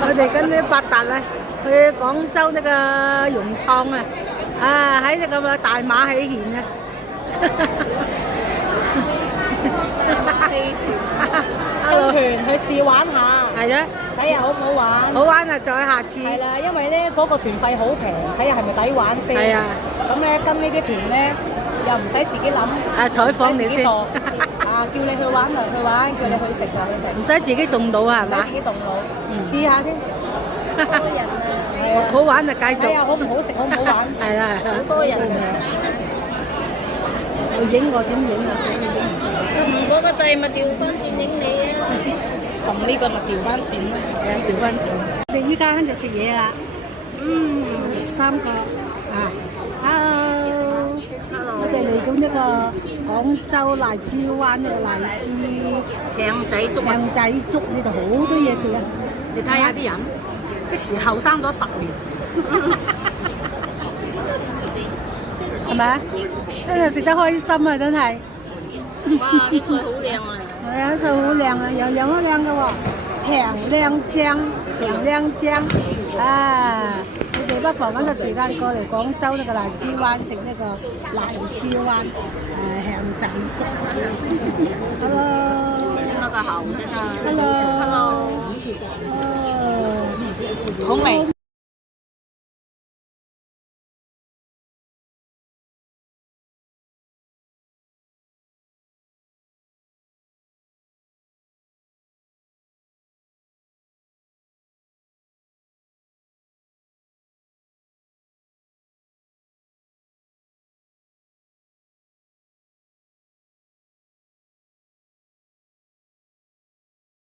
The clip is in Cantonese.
我哋跟啲八達啊，去廣州呢個融創啊，喺呢個大馬喜現啊。跟團去試玩下，係啊，睇下好唔好玩。好玩啊！再下次。係啦，因為咧嗰個團費好平，睇下係咪抵玩先。係啊。咁咧跟呢啲團咧，又唔使自己諗。採訪你先。叫你去玩就去玩，叫你去食就去食。唔使自己動腦啊，係嘛？唔使自己動腦，試下先。好多人啊！係啊，好玩就繼續。睇下好唔好食，好唔好玩？係啦，好多人啊！我影我點影啊？撳嗰個掣咪調翻轉影你啊！撳呢個咪調翻轉咯，係啊，調翻轉。我哋依家喺度食嘢啦。三個啊 ，hello，我哋嚟到呢個廣州荔枝灣呢個荔枝艇仔粥啊！艇仔粥呢度好多嘢食啊！你睇下啲人，即時後生咗10年。係咪啊？真係食得開心啊！真係。哇！啲菜好靚啊！係啊，菜好靚啊，樣樣都靚嘅喎，平靚正，平靚正啊！你哋不妨揾個時間過嚟廣州呢個荔枝灣食呢個荔枝灣艇仔粥。Hello，那個好真啊！ Hello。